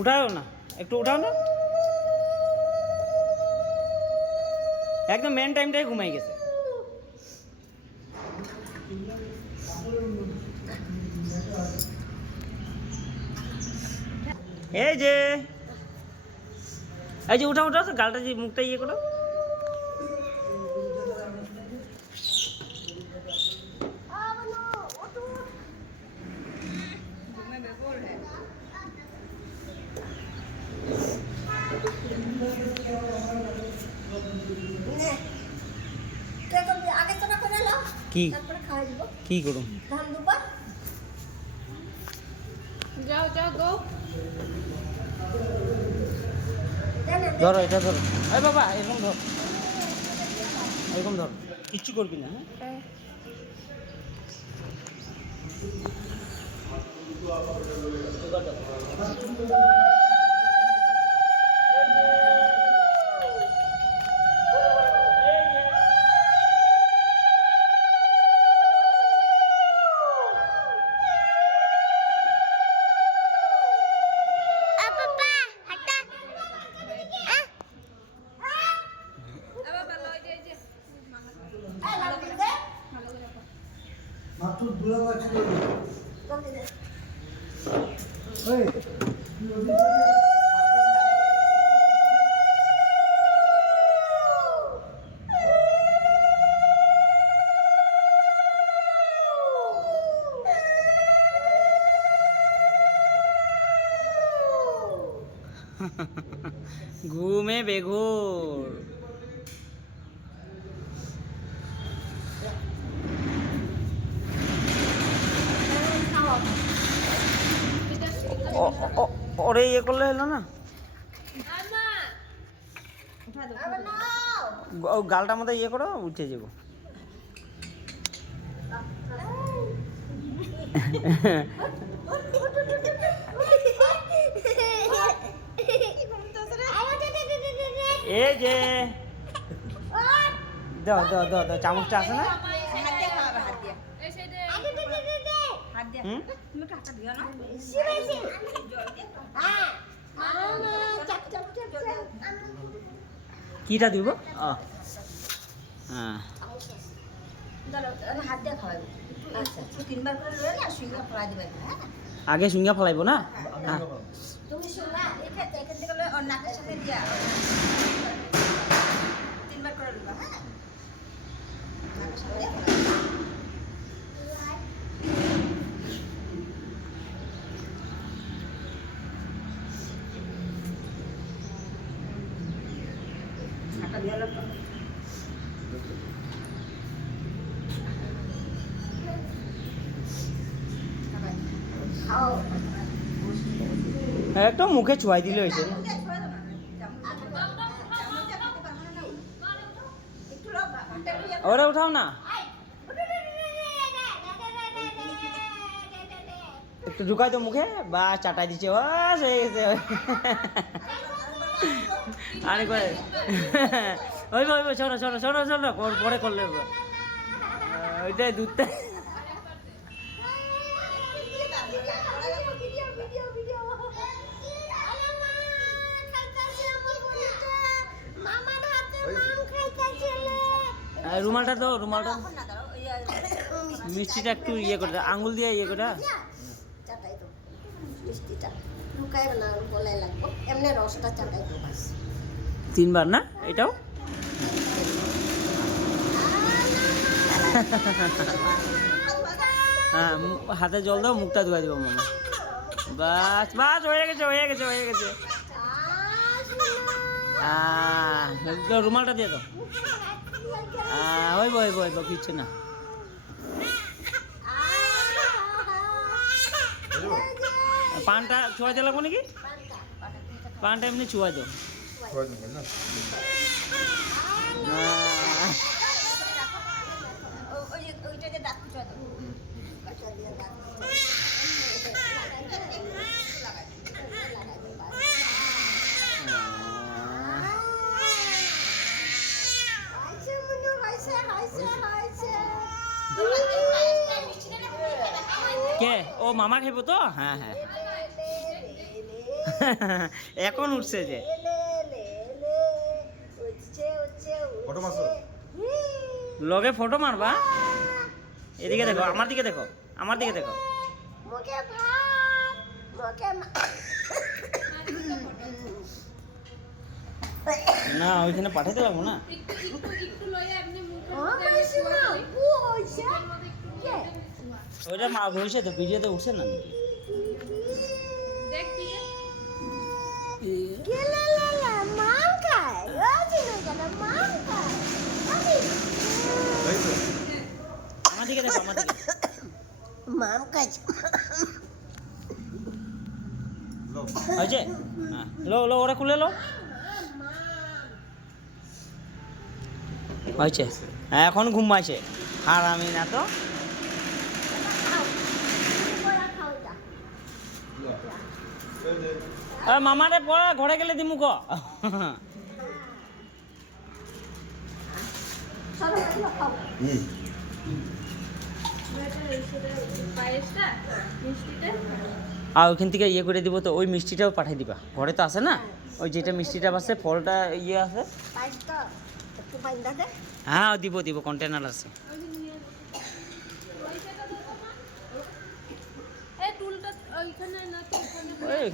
উঠাও না, একটু উঠাও না। একদম মেন টাইমটাই ঘুমাই গেছে। এই যে উঠাও উঠাও, গালটা যে মুখটা ইয়ে করো। কি কি করুন? যাও যাও গো। ধরো এটা ধরো। আরে বাবা এরকম ধর, এরকম ধর, কিচ্ছু করবি না। হ্যাঁ ঘুমে বেঘোর। ওরে ইয়ে করলে হলো না, গালটার মধ্যে ইয়ে করো, উঠে যাবো। এই যে দাও দাও দাও দাও, চামচটা আছে না? কিটা দিব? হ্যাঁ আগে সুঙ্গা ফেলাইবো না? হ্যাঁ তুমি শোনা এখান থেকে নাকের সাথে দিয়া 3 বার করে দিবা। হ্যাঁ নাকের সাথে নাকা দিয়া লাগবে। খাও একটু মুখে চুয়াই দিলে হয়েছে। ওরা উঠাও না, একটু ঢুকাই তো মুখে, বা চাটাই দিচ্ছে। ও সেই আরে করে ওই ওই শোনো শোনো শোনো শোনো, পরে করলে ওইটাই দুধটা। রুমালটা তো, রুমালটা মিষ্টিটা একটু ইয়ে করে দাও, আঙুল দিয়ে ইয়ে করে। চাটাই তো মিষ্টিটা লুকাই না, বলাই লাগবো এমনি রসটা চাটাই তো বাস। 3 বার না এটাও? হ্যাঁ হাতে জল দাও, মুখটা ধুয়ে দেবো মামা। বাস বাস, হয়ে গেছে হয়ে গেছে হয়ে গেছে। রুমালটা দিয়ে দাও। হইব হইব হইব, কিচ্ছু না। পানটা ছোঁয়া দিয়ে লাগবো নাকি? পানটা এমনি ছোঁয়া দাও। কে? ও মামা খাইব তো? হ্যাঁ হ্যাঁ এখন উঠছে যে ফটো মারছো? লগে ফটো মারবা। এদিকে দেখো, আমার দিকে দেখো, আমার দিকে দেখো। মুখে ভাত, মুখে না ওইখানে পাঠাতে পারবো না। একটু একটু একটু লইয়া আপনি মুখে ও মাইছি না ও হইছে কে ওইটা মা হয়েছে তো, ভিডিওতে উঠছে না নাকি? দেখ দিয়ে কে লা লা লা মান খায় ও জিনো কেন মান খায় আমি এই তো। আমার দিকে দেখো, আমার দিকে। মাম খায় লো। হয়েছে? হ্যাঁ, লো লো ওরা খুলে লো। হয়েছে, হ্যাঁ এখন ঘুমাইছে। আর আমি না তো। লো। এই যে। মামারে পড়া ঘরে গেলে দিমু ক। সব খাও হুম। পায়েসটা মিষ্টিটা আর ওইখান থেকে ইয়ে করে দিব তো, ওই মিষ্টিটাও পাঠিয়ে দিবা। ঘরে তো আছে না, ওই যেটা মিষ্টিটা আছে, ফলটা ইয়ে আছে। পাইস তো একটু বাইন্দা দে হ্যাঁ দিব দিব, কন্টেনার আছে। এই টুলটা ওইখানে না তো ওখানে ওই